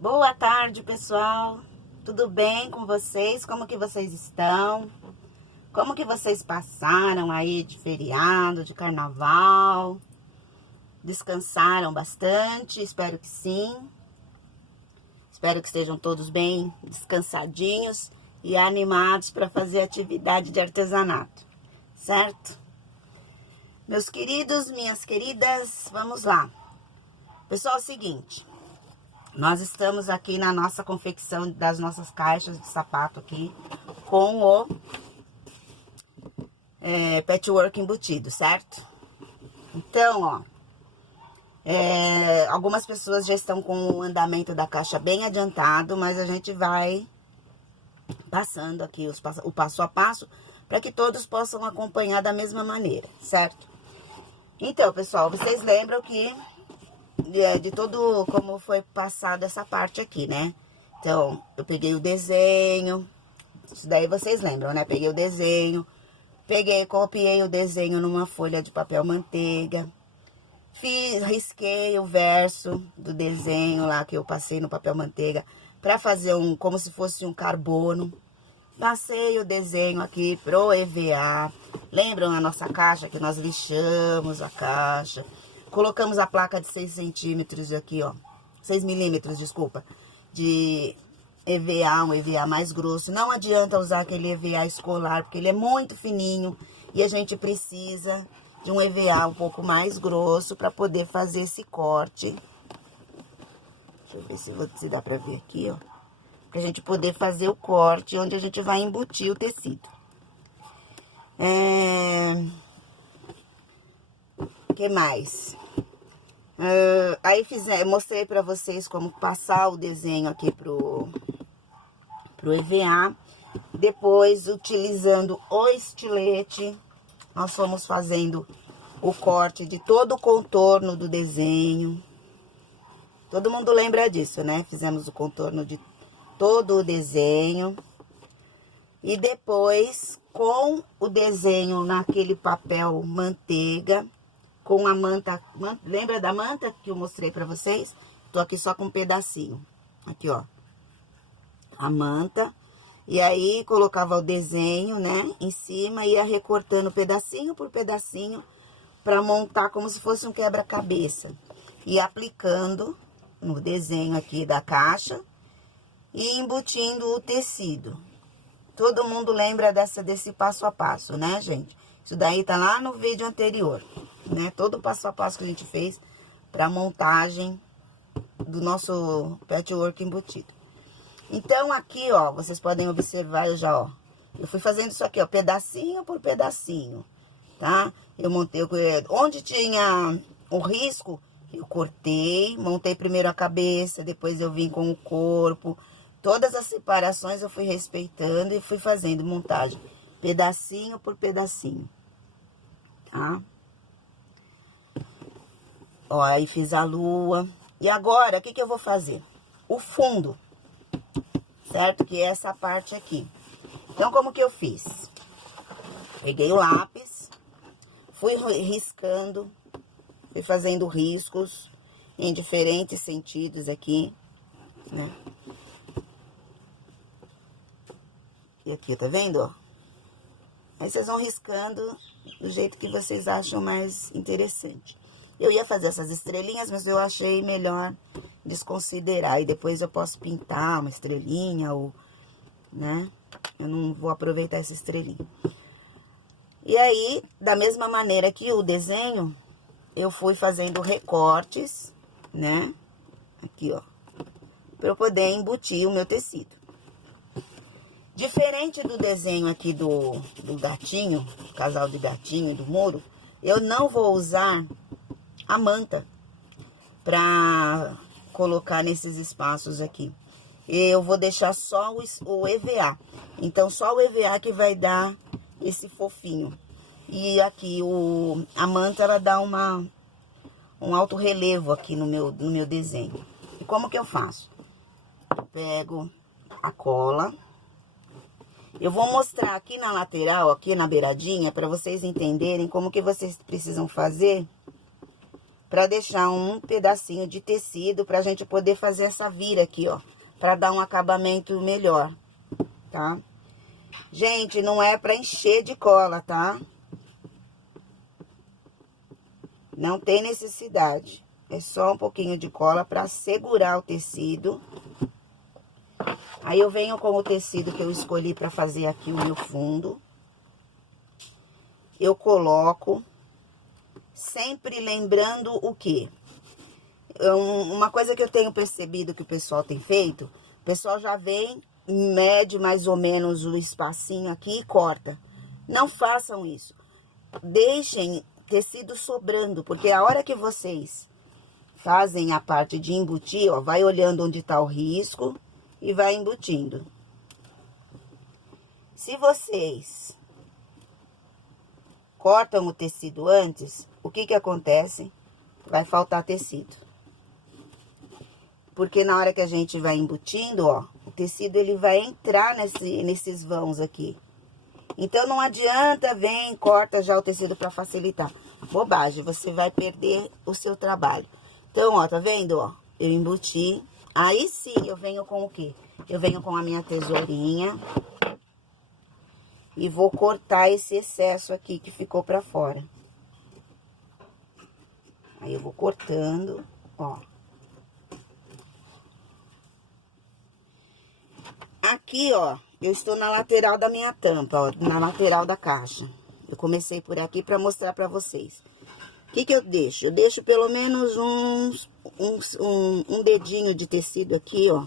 Boa tarde, pessoal. Tudo bem com vocês? Como que vocês estão? Como que vocês passaram aí de feriado, de carnaval? Descansaram bastante? Espero que sim. Espero que estejam todos bem descansadinhos e animados para fazer atividade de artesanato, certo? Meus queridos, minhas queridas, vamos lá. Pessoal, é o seguinte, nós estamos aqui na nossa confecção das nossas caixas de sapato aqui com o patchwork embutido, certo? Então, ó, algumas pessoas já estão com o andamento da caixa bem adiantado, mas a gente vai passando aqui o passo a passo para que todos possam acompanhar da mesma maneira, certo? Então, pessoal, vocês lembram que de todo como foi passado essa parte aqui, né? Então, eu peguei o desenho, isso daí vocês lembram, né? Peguei o desenho, copiei o desenho numa folha de papel manteiga, risquei o verso do desenho lá que eu passei no papel manteiga para fazer como se fosse um carbono. Passei o desenho aqui pro EVA. Lembram a nossa caixa que nós lixamos a caixa? Colocamos a placa de 6 centímetros aqui, ó. 6 milímetros, desculpa. De EVA, um EVA mais grosso. Não adianta usar aquele EVA escolar, porque ele é muito fininho. E a gente precisa de um EVA um pouco mais grosso para poder fazer esse corte. Deixa eu ver se dá pra ver aqui, ó. Pra gente poder fazer o corte, onde a gente vai embutir o tecido. Que mais? Aí mostrei pra vocês como passar o desenho aqui pro EVA. Depois, utilizando o estilete, nós fomos fazendo o corte de todo o contorno do desenho. Todo mundo lembra disso, né? Fizemos o contorno de todo o desenho. E depois, com o desenho naquele papel manteiga, com a manta, lembra da manta que eu mostrei pra vocês? Tô aqui só com um pedacinho. Aqui, ó. A manta. E aí, colocava o desenho, né, em cima, ia recortando pedacinho por pedacinho pra montar como se fosse um quebra-cabeça. E aplicando no desenho aqui da caixa e embutindo o tecido. Todo mundo lembra desse passo a passo, né, gente? Isso daí tá lá no vídeo anterior, né? Todo o passo a passo que a gente fez pra montagem do nosso patchwork embutido. Então, aqui, ó, vocês podem observar já, ó. Eu fui fazendo isso aqui, ó, pedacinho por pedacinho, tá? Eu montei, onde tinha o risco, eu cortei, montei primeiro a cabeça, depois eu vim com o corpo. Todas as separações eu fui respeitando e fui fazendo montagem, pedacinho por pedacinho, tá? Ó, aí fiz a lua. E agora, o que que eu vou fazer? O fundo, certo? Que é essa parte aqui. Então, como que eu fiz? Peguei o lápis, fui riscando, fui fazendo riscos em diferentes sentidos aqui, né? E aqui, tá vendo, ó? Aí vocês vão riscando do jeito que vocês acham mais interessante. Eu ia fazer essas estrelinhas, mas eu achei melhor desconsiderar. E depois eu posso pintar uma estrelinha ou, né? Eu não vou aproveitar essa estrelinha. E aí, da mesma maneira que o desenho, eu fui fazendo recortes, né? Aqui, ó. Pra eu poder embutir o meu tecido. Diferente do desenho aqui do gatinho, do casal de gatinho, do muro, eu não vou usar a manta pra colocar nesses espaços aqui. Eu vou deixar só o EVA. Então, só o EVA que vai dar esse fofinho. E aqui, a manta, ela dá um alto relevo aqui no meu desenho. E como que eu faço? Eu pego a cola. Eu vou mostrar aqui na lateral, aqui na beiradinha, para vocês entenderem como que vocês precisam fazer pra deixar um pedacinho de tecido pra gente poder fazer essa vira aqui, ó. Pra dar um acabamento melhor, tá? Gente, não é pra encher de cola, tá? Não tem necessidade. É só um pouquinho de cola pra segurar o tecido. Aí eu venho com o tecido que eu escolhi pra fazer aqui o meu fundo. Eu coloco, sempre lembrando o quê? Uma coisa que eu tenho percebido que o pessoal tem feito, o pessoal já vem, mede mais ou menos o espacinho aqui e corta. Não façam isso. Deixem tecido sobrando, porque a hora que vocês fazem a parte de embutir, ó, vai olhando onde tá o risco e vai embutindo. Se vocês cortam o tecido antes, o que que acontece? Vai faltar tecido. Porque na hora que a gente vai embutindo, ó, o tecido ele vai entrar nesses vãos aqui. Então não adianta, vem, corta já o tecido para facilitar. Bobagem, você vai perder o seu trabalho. Então, ó, tá vendo, ó? Eu embuti. Aí sim, eu venho com o quê? Eu venho com a minha tesourinha. E vou cortar esse excesso aqui que ficou pra fora. Aí eu vou cortando, ó. Aqui, ó, eu estou na lateral da minha tampa, ó, na lateral da caixa. Eu comecei por aqui pra mostrar pra vocês. O que que eu deixo? Eu deixo pelo menos um dedinho de tecido aqui, ó.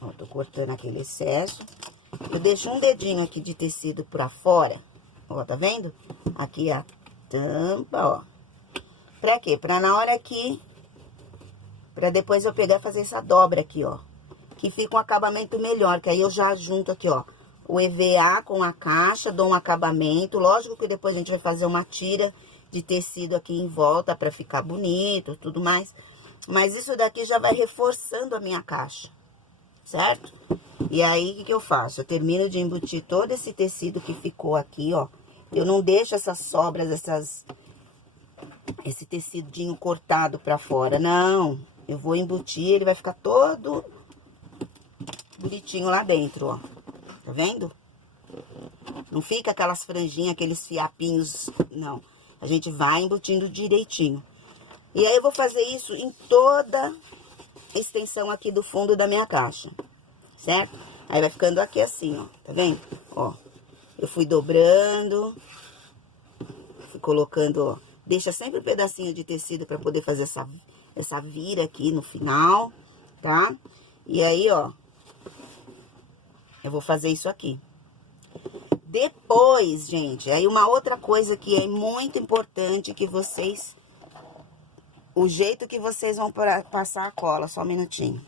Ó, tô cortando aquele excesso. Eu deixo um dedinho aqui de tecido pra fora. Ó, tá vendo? Aqui a tampa, ó. Pra quê? Pra na hora que... Pra depois eu pegar e fazer essa dobra aqui, ó. Que fica um acabamento melhor, que aí eu já junto aqui, ó. O EVA com a caixa, dou um acabamento. Lógico que depois a gente vai fazer uma tira de tecido aqui em volta pra ficar bonito, tudo mais. Mas isso daqui já vai reforçando a minha caixa, certo? E aí, o que que eu faço? Eu termino de embutir todo esse tecido que ficou aqui, ó. Eu não deixo essas sobras, esse tecidinho cortado pra fora, não. Eu vou embutir, ele vai ficar todo bonitinho lá dentro, ó. Tá vendo? Não fica aquelas franjinhas, aqueles fiapinhos, não. A gente vai embutindo direitinho. E aí, eu vou fazer isso em toda a extensão aqui do fundo da minha caixa, certo? Aí, vai ficando aqui assim, ó, tá vendo? Ó, eu fui dobrando, fui colocando, ó. Deixa sempre um pedacinho de tecido pra poder fazer essa vira aqui no final, tá? E aí, ó, eu vou fazer isso aqui. Depois, gente, aí uma outra coisa que é muito importante que vocês... O jeito que vocês vão passar a cola, só um minutinho.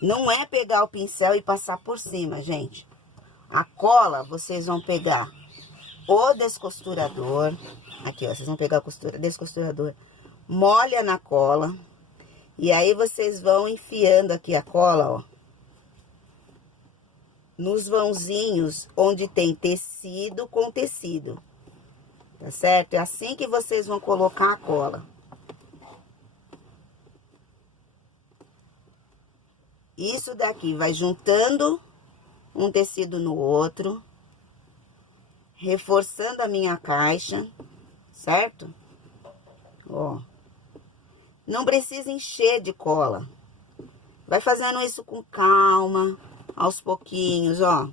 Não é pegar o pincel e passar por cima, gente. A cola, vocês vão pegar o descosturador. Aqui, ó, vocês vão pegar o descosturador. Molha na cola. E aí, vocês vão enfiando aqui a cola, ó. Nos vãozinhos onde tem tecido com tecido. Tá certo? É assim que vocês vão colocar a cola. Isso daqui vai juntando um tecido no outro, reforçando a minha caixa, certo? Ó. Não precisa encher de cola. Vai fazendo isso com calma, aos pouquinhos, ó.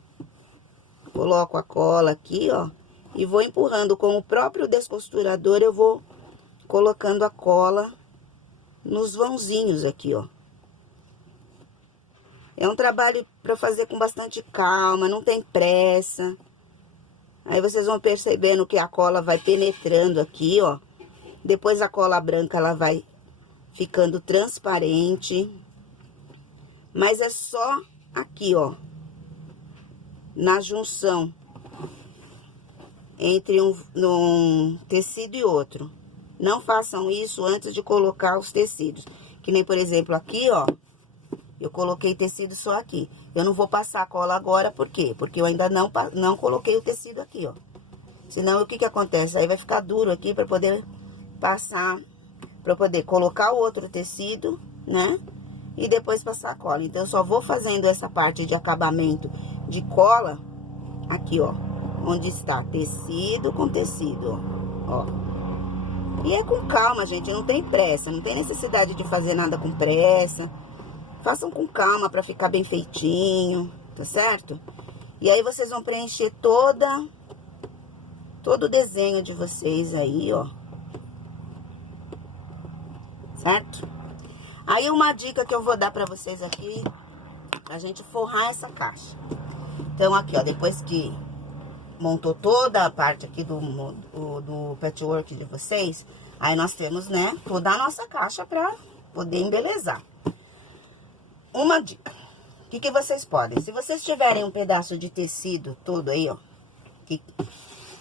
Coloco a cola aqui, ó. E vou empurrando com o próprio descosturador, eu vou colocando a cola nos vãozinhos aqui, ó. É um trabalho para fazer com bastante calma, não tem pressa. Aí vocês vão percebendo que a cola vai penetrando aqui, ó. Depois a cola branca, ela vai ficando transparente. Mas é só aqui, ó. Na junção entre um tecido e outro. Não façam isso antes de colocar os tecidos. Que nem, por exemplo, aqui, ó. Eu coloquei tecido só aqui. Eu não vou passar a cola agora, por quê? Porque eu ainda não coloquei o tecido aqui, ó. Senão, o que que acontece? Aí vai ficar duro aqui pra poder passar, pra poder colocar o outro tecido, né? E depois passar a cola. Então, eu só vou fazendo essa parte de acabamento de cola aqui, ó. Onde está tecido com tecido, ó. E é com calma, gente, não tem pressa. Não tem necessidade de fazer nada com pressa. Façam com calma pra ficar bem feitinho, tá certo? E aí, vocês vão preencher todo o desenho de vocês aí, ó. Certo? Aí, uma dica que eu vou dar pra vocês aqui, a gente forrar essa caixa. Então, aqui, ó, depois que montou toda a parte aqui do patchwork de vocês, aí nós temos, né, toda a nossa caixa pra poder embelezar. Uma dica. O que que vocês podem? Se vocês tiverem um pedaço de tecido todo aí, ó, que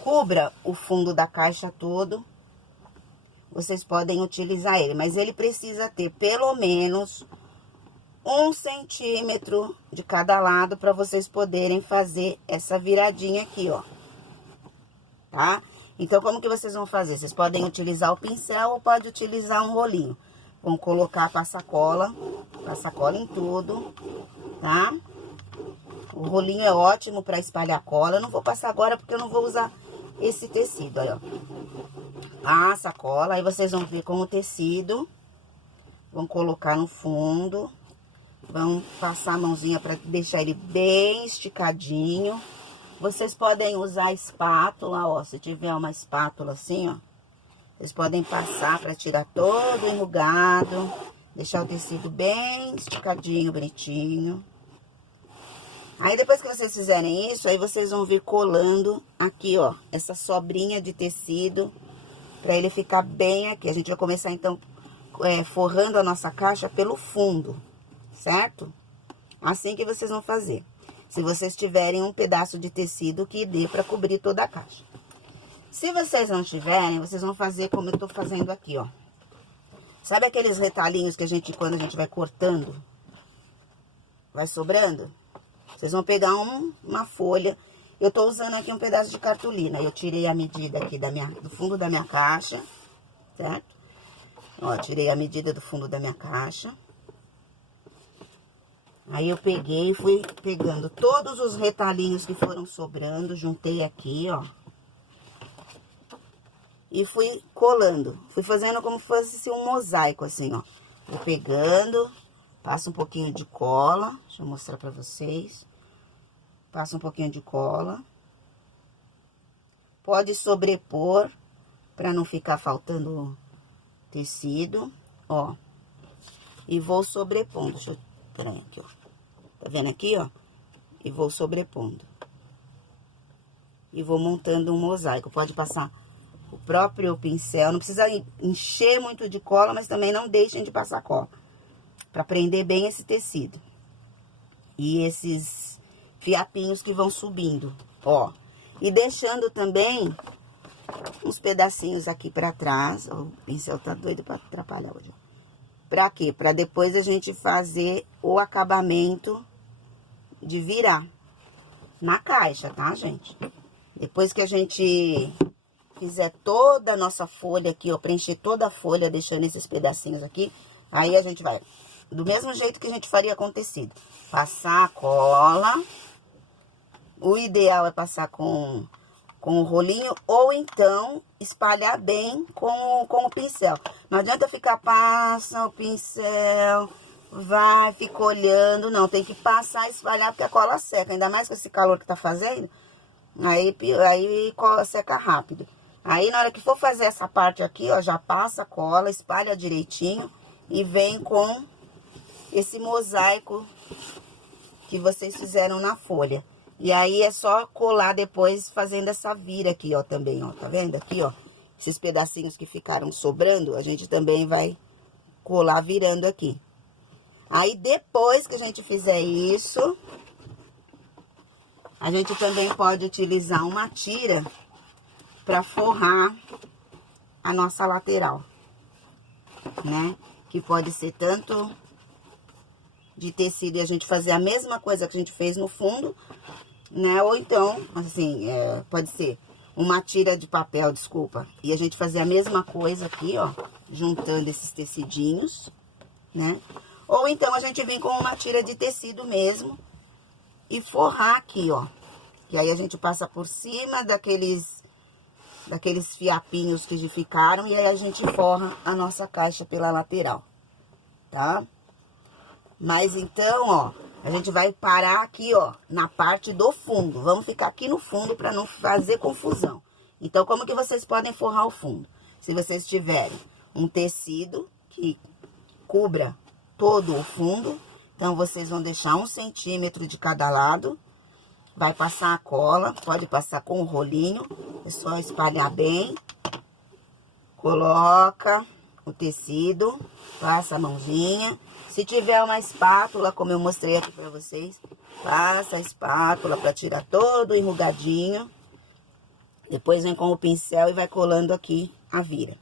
cubra o fundo da caixa todo, vocês podem utilizar ele. Mas ele precisa ter pelo menos 1 centímetro de cada lado para vocês poderem fazer essa viradinha aqui, ó. Tá? Então, como que vocês vão fazer? Vocês podem utilizar o pincel ou pode utilizar um rolinho. Vão colocar passa-cola em tudo, tá? O rolinho é ótimo para espalhar cola. Eu não vou passar agora porque eu não vou usar esse tecido, aí, ó. Passa a cola, aí vocês vão ver com o tecido. Vão colocar no fundo. Vão passar a mãozinha para deixar ele bem esticadinho. Vocês podem usar espátula, ó. Se tiver uma espátula assim, ó. Vocês podem passar para tirar todo o enrugado. Deixar o tecido bem esticadinho, bonitinho. Aí, depois que vocês fizerem isso, aí vocês vão vir colando aqui, ó. Essa sobrinha de tecido. Pra ele ficar bem aqui. A gente vai começar, então, forrando a nossa caixa pelo fundo. Certo? Assim que vocês vão fazer. Se vocês tiverem um pedaço de tecido que dê pra cobrir toda a caixa. Se vocês não tiverem, vocês vão fazer como eu tô fazendo aqui, ó. Sabe aqueles retalhinhos que a gente, quando a gente vai cortando, vai sobrando? Vocês vão pegar uma folha. Eu tô usando aqui um pedaço de cartolina. Eu tirei a medida aqui do fundo da minha caixa, certo? Ó, tirei a medida do fundo da minha caixa. Aí eu peguei e fui pegando todos os retalhinhos que foram sobrando, juntei aqui, ó. E fui colando, fui fazendo como se fosse um mosaico, assim, ó. Vou pegando, passo um pouquinho de cola, deixa eu mostrar pra vocês. Passo um pouquinho de cola. Pode sobrepor, pra não ficar faltando tecido, ó. E vou sobrepondo, deixa eu... Peraí, aqui, ó. Tá vendo aqui, ó? E vou sobrepondo. E vou montando um mosaico. Pode passar o próprio pincel. Não precisa encher muito de cola, mas também não deixem de passar cola. Pra prender bem esse tecido. E esses fiapinhos que vão subindo, ó. E deixando também uns pedacinhos aqui pra trás. Ó, o pincel tá doido pra atrapalhar hoje, ó. Pra quê? Pra depois a gente fazer o acabamento de virar na caixa, tá, gente? Depois que a gente fizer toda a nossa folha aqui, ó, preencher toda a folha, deixando esses pedacinhos aqui, aí a gente vai, do mesmo jeito que a gente faria com tecido, passar a cola. O ideal é passar com o rolinho, ou então espalhar bem com o pincel. Não adianta ficar, passa o pincel, vai, fica olhando, não. Tem que passar e espalhar, porque a cola seca. Ainda mais com esse calor que tá fazendo, aí seca rápido. Aí, na hora que for fazer essa parte aqui, ó, já passa a cola, espalha direitinho e vem com esse mosaico que vocês fizeram na folha. E aí, é só colar depois fazendo essa vira aqui, ó, também, ó. Tá vendo aqui, ó? Esses pedacinhos que ficaram sobrando, a gente também vai colar virando aqui. Aí, depois que a gente fizer isso, a gente também pode utilizar uma tira pra forrar a nossa lateral, né? Que pode ser tanto de tecido e a gente fazer a mesma coisa que a gente fez no fundo, né? Ou então, assim, pode ser uma tira de papel, desculpa, e a gente fazer a mesma coisa aqui, ó, juntando esses tecidinhos, né? Ou então a gente vem com uma tira de tecido mesmo e forrar aqui, ó. Que aí a gente passa por cima daqueles fiapinhos que ficaram e aí a gente forra a nossa caixa pela lateral, tá? Mas então, ó, a gente vai parar aqui, ó, na parte do fundo. Vamos ficar aqui no fundo para não fazer confusão. Então, como que vocês podem forrar o fundo? Se vocês tiverem um tecido que cubra todo o fundo, então vocês vão deixar 1 centímetro de cada lado. Vai passar a cola, pode passar com o rolinho, é só espalhar bem. Coloca o tecido, passa a mãozinha. Se tiver uma espátula, como eu mostrei aqui pra vocês, passa a espátula pra tirar todo o enrugadinho. Depois vem com o pincel e vai colando aqui a vira.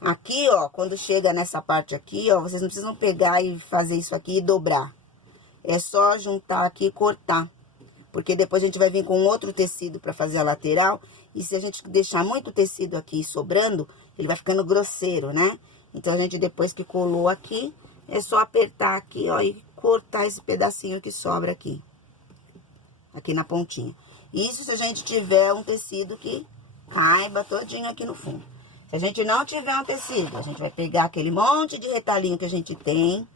Aqui, ó, quando chega nessa parte aqui, ó, vocês não precisam pegar e fazer isso aqui e dobrar. É só juntar aqui e cortar. Porque depois a gente vai vir com outro tecido pra fazer a lateral. E se a gente deixar muito tecido aqui sobrando, ele vai ficando grosseiro, né? Então, a gente, depois que colou aqui, é só apertar aqui, ó, e cortar esse pedacinho que sobra aqui. Aqui na pontinha. Isso se a gente tiver um tecido que caiba todinho aqui no fundo. Se a gente não tiver um tecido, a gente vai pegar aquele monte de retalhinho que a gente tem.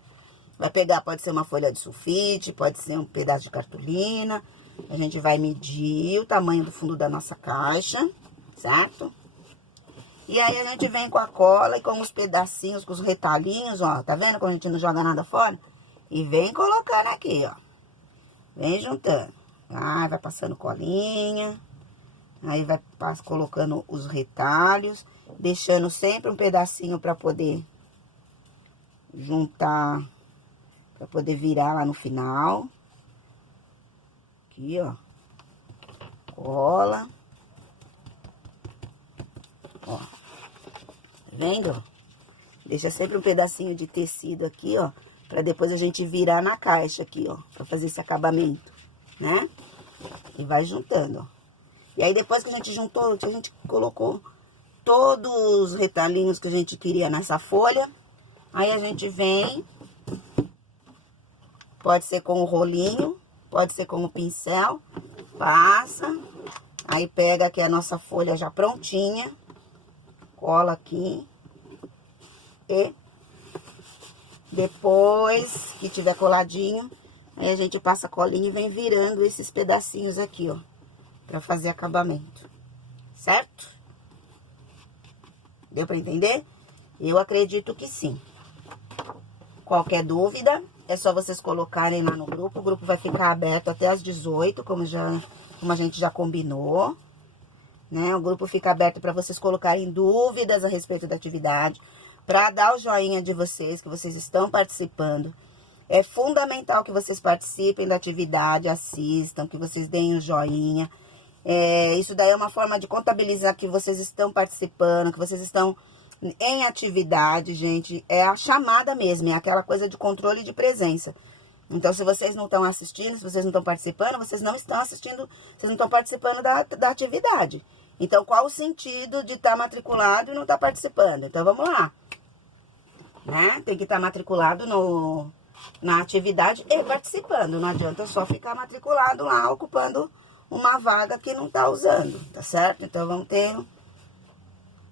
Vai pegar, pode ser uma folha de sulfite, pode ser um pedaço de cartolina. A gente vai medir o tamanho do fundo da nossa caixa, certo? E aí, a gente vem com a cola e com os pedacinhos, com os retalhinhos, ó. Tá vendo como a gente não joga nada fora? E vem colocando aqui, ó. Vem juntando. Ah, vai passando colinha. Aí, vai colocando os retalhos. Deixando sempre um pedacinho pra poder juntar, pra poder virar lá no final. Aqui, ó. Cola. Ó. Tá vendo? Deixa sempre um pedacinho de tecido aqui, ó. Pra depois a gente virar na caixa aqui, ó. Pra fazer esse acabamento, né? E vai juntando, ó. E aí, depois que a gente juntou, a gente colocou todos os retalhinhos que a gente queria nessa folha. Aí, a gente vem. Pode ser com o rolinho, pode ser com o pincel. Passa. Aí, pega aqui a nossa folha já prontinha. Cola aqui. E depois que tiver coladinho, aí a gente passa a colinha e vem virando esses pedacinhos aqui, ó. Pra fazer acabamento. Certo? Deu pra entender? Eu acredito que sim. Qualquer dúvida, é só vocês colocarem lá no grupo. O grupo vai ficar aberto até às 18, como a gente já combinou, né? O grupo fica aberto para vocês colocarem dúvidas a respeito da atividade, para dar o joinha de vocês, que vocês estão participando. É fundamental que vocês participem da atividade, assistam, que vocês deem o joinha. Isso daí é uma forma de contabilizar que vocês estão participando, que vocês estão em atividade, gente. É a chamada mesmo, é aquela coisa de controle de presença. Então, se vocês não estão assistindo, se vocês não estão participando, vocês não estão assistindo, vocês não estão participando da atividade. Então, qual o sentido de estar matriculado e não estar participando? Então, vamos lá. Né? Tem que estar matriculado na atividade e participando. Não adianta só ficar matriculado lá, ocupando uma vaga que não tá usando, tá certo? Então,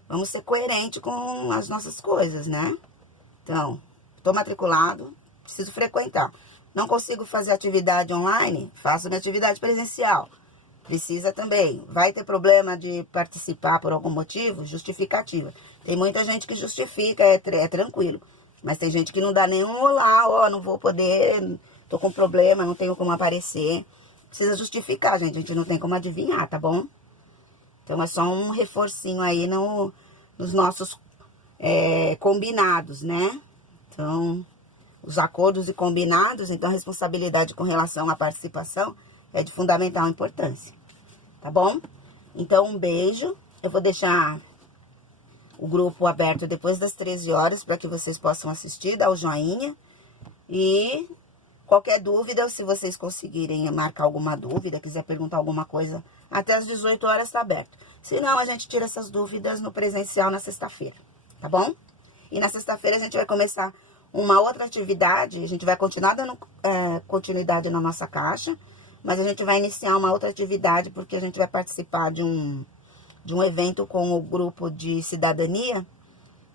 vamos ser coerentes com as nossas coisas, né? Então, tô matriculado, preciso frequentar. Não consigo fazer atividade online, faço minha atividade presencial. Precisa também. Vai ter problema de participar por algum motivo? Justificativa. Tem muita gente que justifica, é tranquilo. Mas tem gente que não dá nenhum olá, ó, não vou poder, tô com problema, não tenho como aparecer. Precisa justificar, gente, a gente não tem como adivinhar, tá bom? Então, é só um reforcinho aí nos nossos combinados, né? Então, os acordos e combinados, então a responsabilidade com relação à participação é de fundamental importância, tá bom? Então, um beijo. Eu vou deixar o grupo aberto depois das 13 horas para que vocês possam assistir, dar o joinha. E Qualquer dúvida, se vocês conseguirem marcar alguma dúvida, quiser perguntar alguma coisa, até às 18 horas está aberto. Se não, a gente tira essas dúvidas no presencial na sexta-feira, tá bom? E na sexta-feira a gente vai começar uma outra atividade, a gente vai continuar dando continuidade na nossa caixa, mas a gente vai iniciar uma outra atividade porque a gente vai participar de um evento com o grupo de cidadania,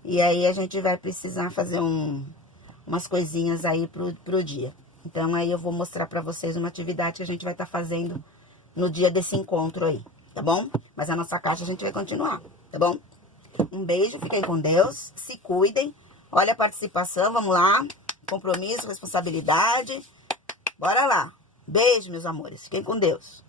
e aí a gente vai precisar fazer umas coisinhas aí pro dia. Então, aí eu vou mostrar pra vocês uma atividade que a gente vai estar fazendo no dia desse encontro aí, tá bom? Mas a nossa caixa a gente vai continuar, tá bom? Um beijo, fiquem com Deus, se cuidem. Olha a participação, vamos lá. Compromisso, responsabilidade. Bora lá. Beijo, meus amores. Fiquem com Deus.